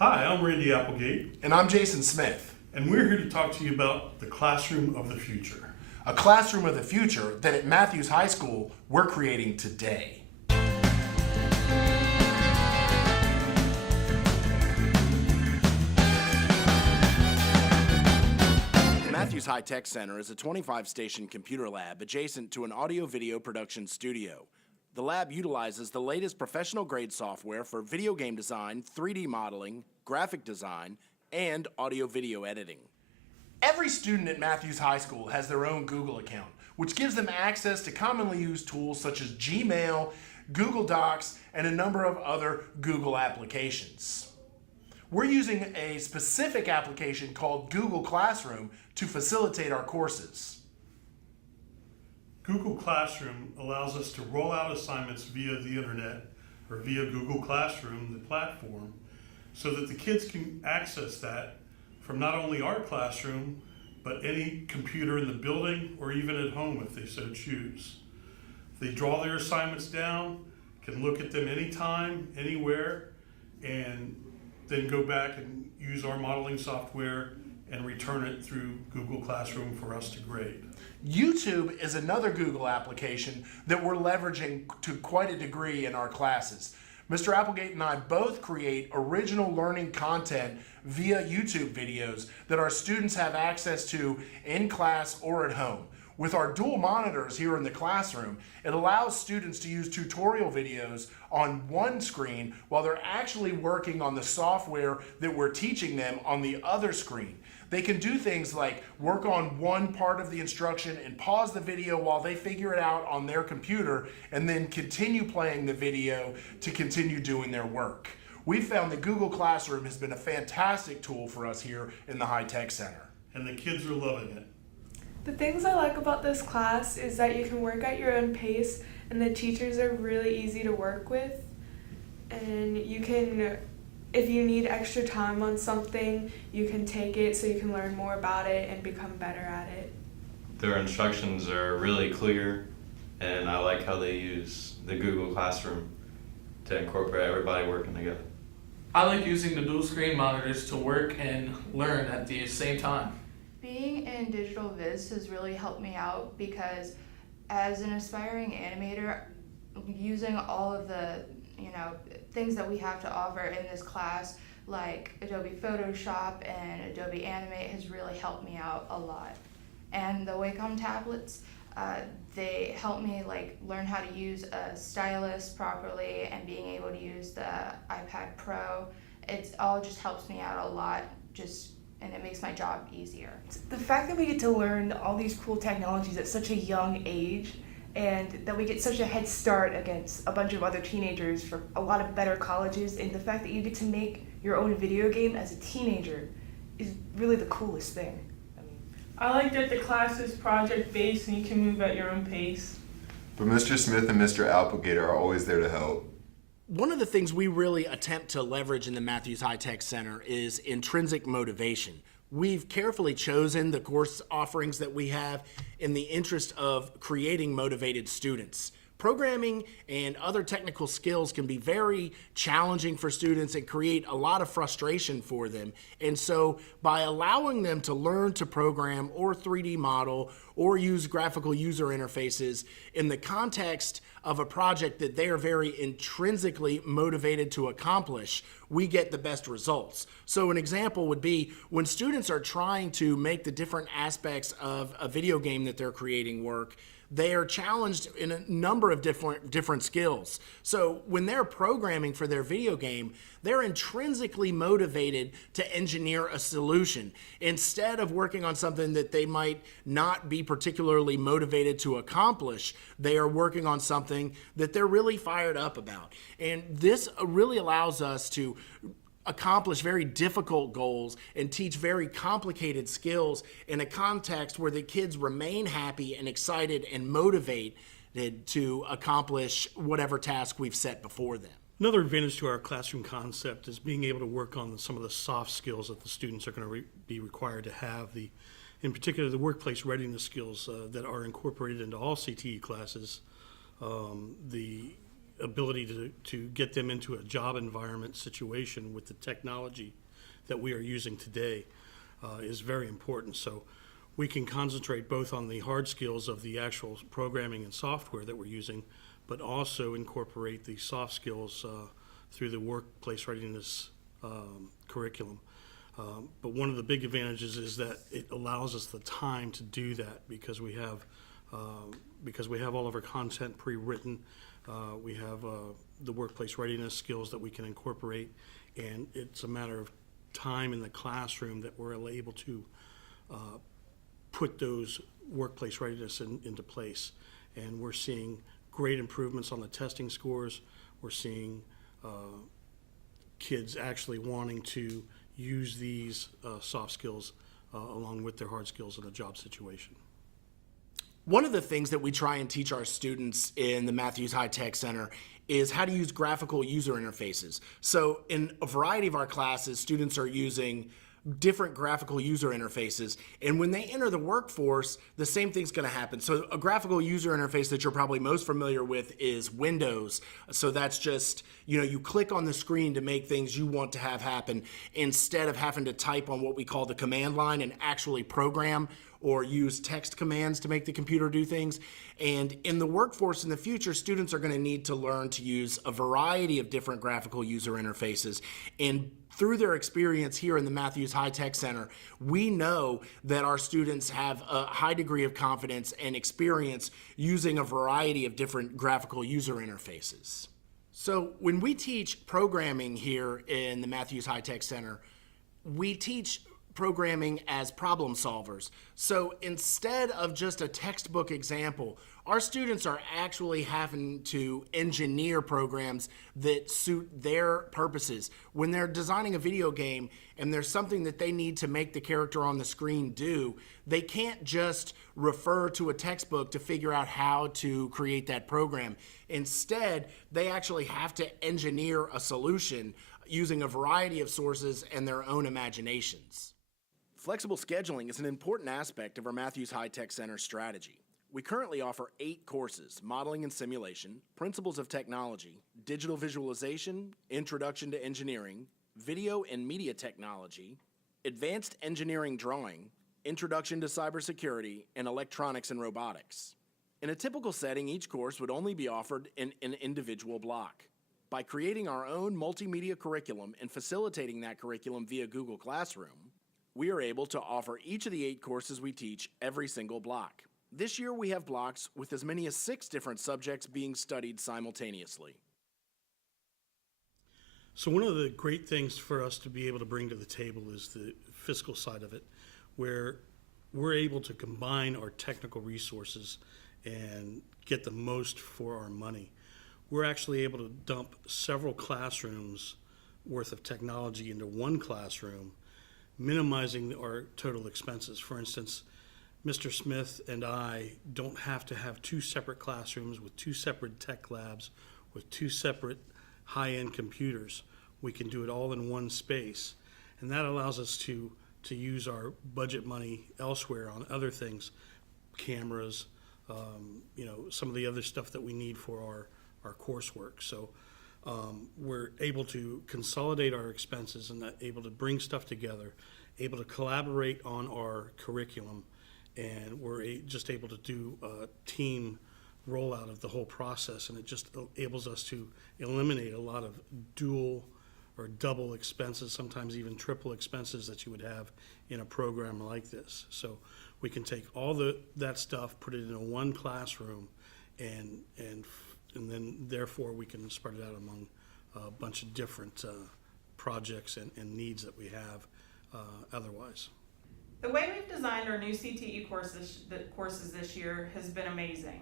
Hi, I'm Randy Applegate, And I'm Jason Smith. and we're here to talk to you about the classroom of the future. A classroom of the future that at Mathews High School we're creating today. Mathews High Tech Center is a 25-station computer lab adjacent to an audio-video production studio. The lab utilizes the latest professional-grade software for video game design, 3D modeling, graphic design, and audio-video editing. Every student at Mathews High School has their own Google account, which gives them access to commonly used tools such as Gmail, Google Docs, and a number of other Google applications. We're using a specific application called Google Classroom to facilitate our courses. Google Classroom allows us to roll out assignments via the internet or via Google Classroom, the platform, so that the kids can access that from not only our classroom, but any computer in the building or even at home if they so choose. They draw their assignments down, can look at them anytime, anywhere, and then go back and use our modeling software and return it through Google Classroom for us to grade. YouTube is another Google application that we're leveraging to quite a degree in our classes. Mr. Applegate and I both create original learning content via YouTube videos that our students have access to in class or at home. With our dual monitors here in the classroom, it allows students to use tutorial videos on one screen while they're actually working on the software that we're teaching them on the other screen. They can do things like work on one part of the instruction and pause the video while they figure it out on their computer and then continue playing the video to continue doing their work. We found that Google Classroom has been a fantastic tool for us here in the High Tech Center. And the kids are loving it. The things I like about this class is that you can work at your own pace and the teachers are really easy to work with. And you can, if you need extra time on something, you can take it so you can learn more about it and become better at it. Their instructions are really clear, and I like how they use the Google Classroom to incorporate everybody working together. I like using the dual screen monitors to work and learn at the same time. Being in digital viz has really helped me out because as an aspiring animator, using all of the things that we have to offer in this class like Adobe Photoshop and Adobe Animate has really helped me out a lot. And the Wacom tablets, they help me learn how to use a stylus properly and being able to use the iPad Pro. It all just helps me out a lot and it makes my job easier. The fact that we get to learn all these cool technologies at such a young age and that we get such a head start against a bunch of other teenagers for a lot of better colleges, and the fact that you get to make your own video game as a teenager is really the coolest thing. I like that the class is project-based and you can move at your own pace. But Mr. Smith and Mr. Applegate are always there to help. One of the things we really attempt to leverage in the Mathews High Tech Center is intrinsic motivation. We've carefully chosen the course offerings that we have in the interest of creating motivated students. Programming and other technical skills can be very challenging for students and create a lot of frustration for them. And so by allowing them to learn to program or 3D model or use graphical user interfaces in the context of a project that they are very intrinsically motivated to accomplish, we get the best results. So an example would be when students are trying to make the different aspects of a video game that they're creating work, they are challenged in a number of different skills. So when they're programming for their video game, they're intrinsically motivated to engineer a solution instead of working on something that they might not be particularly motivated to accomplish. They are working on something that they're really fired up about. And this really allows us to accomplish very difficult goals and teach very complicated skills in a context where the kids remain happy and excited and motivated to accomplish whatever task we've set before them. Another advantage to our classroom concept is being able to work on some of the soft skills that the students are going to be required to have, in particular the workplace readiness skills that are incorporated into all CTE classes. The ability to get them into a job environment situation with the technology that we are using today is very important. So we can concentrate both on the hard skills of the actual programming and software that we're using, but also incorporate the soft skills through the workplace readiness curriculum. But one of the big advantages is that it allows us the time to do that because we have all of our content pre-written. We have the workplace readiness skills that we can incorporate, and it's a matter of time in the classroom that we're able to put those workplace readiness into place. And we're seeing great improvements on the testing scores. We're seeing kids actually wanting to use these soft skills along with their hard skills in a job situation. One of the things that we try and teach our students in the Mathews High Tech Center is how to use graphical user interfaces. So in a variety of our classes, students are using different graphical user interfaces, and when they enter the workforce, the same thing's going to happen. So a graphical user interface that you're probably most familiar with is Windows. So that's just, you click on the screen to make things you want to have happen instead of having to type on what we call the command line and actually program or use text commands to make the computer do things. And in the workforce in the future, students are going to need to learn to use a variety of different graphical user interfaces. And through their experience here in the Mathews High Tech Center, we know that our students have a high degree of confidence and experience using a variety of different graphical user interfaces. So when we teach programming here in the Mathews High Tech Center, we teach programming as problem solvers. So instead of just a textbook example, our students are actually having to engineer programs that suit their purposes. When they're designing a video game and there's something that they need to make the character on the screen do, they can't just refer to a textbook to figure out how to create that program. Instead, they actually have to engineer a solution using a variety of sources and their own imaginations. Flexible scheduling is an important aspect of our Mathews High Tech Center strategy. We currently offer 8 courses: modeling and simulation, principles of technology, digital visualization, introduction to engineering, video and media technology, advanced engineering drawing, introduction to cybersecurity, and electronics and robotics. In a typical setting, each course would only be offered in an individual block. By creating our own multimedia curriculum and facilitating that curriculum via Google Classroom, we are able to offer each of the 8 courses we teach every single block. This year we have blocks with as many as 6 different subjects being studied simultaneously. So one of the great things for us to be able to bring to the table is the fiscal side of it, where we're able to combine our technical resources and get the most for our money. We're actually able to dump several classrooms worth of technology into one classroom, minimizing our total expenses. For instance, Mr. Smith and I don't have to have 2 separate classrooms with 2 separate tech labs with 2 separate high-end computers. We can do it all in one space, and that allows us to use our budget money elsewhere on other things, cameras, some of the other stuff that we need for our coursework. So we're able to consolidate our expenses and able to bring stuff together, able to collaborate on our curriculum, and we're just able to do a team rollout of the whole process, and it just enables us to eliminate a lot of dual or double expenses, sometimes even triple expenses that you would have in a program like this. So we can take all that stuff, put it in one classroom, and then therefore we can spread it out among a bunch of different projects and needs that we have otherwise. The way we've designed our new CTE courses this year has been amazing.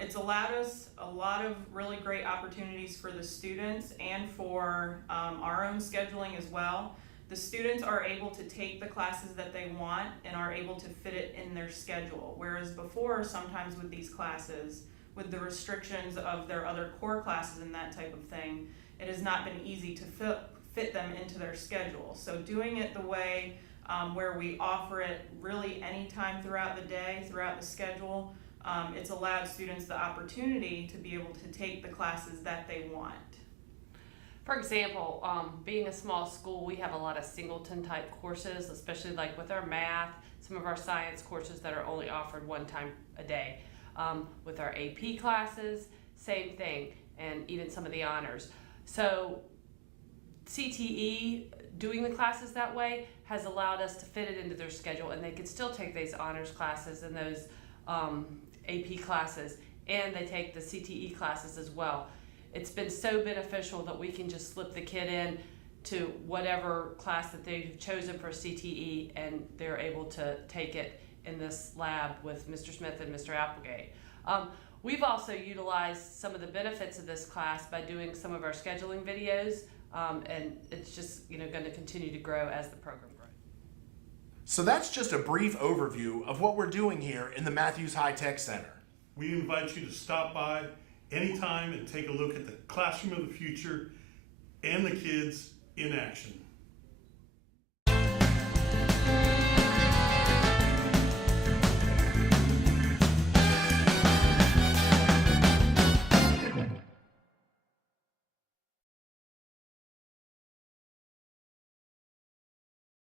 It's allowed us a lot of really great opportunities for the students and for our own scheduling as well. The students are able to take the classes that they want and are able to fit it in their schedule, whereas before, sometimes with these classes, with the restrictions of their other core classes and that type of thing, it has not been easy to fit them into their schedule. So doing it the way where we offer it really anytime throughout the day, throughout the schedule, it's allowed students the opportunity to be able to take the classes that they want. For example, being a small school, we have a lot of singleton type courses, especially like with our math, some of our science courses that are only offered one time a day. With our AP classes, same thing, and even some of the honors. So CTE, doing the classes that way, has allowed us to fit it into their schedule, and they can still take those honors classes and those AP classes, and they take the CTE classes as well. It's been so beneficial that we can just slip the kid in to whatever class that they've chosen for CTE, and they're able to take it in this lab with Mr. Smith and Mr. Applegate. We've also utilized some of the benefits of this class by doing some of our scheduling videos, and it's just going to continue to grow as the program grows. So that's just a brief overview of what we're doing here in the Mathews High Tech Center. We invite you to stop by anytime and take a look at the classroom of the future and the kids in action.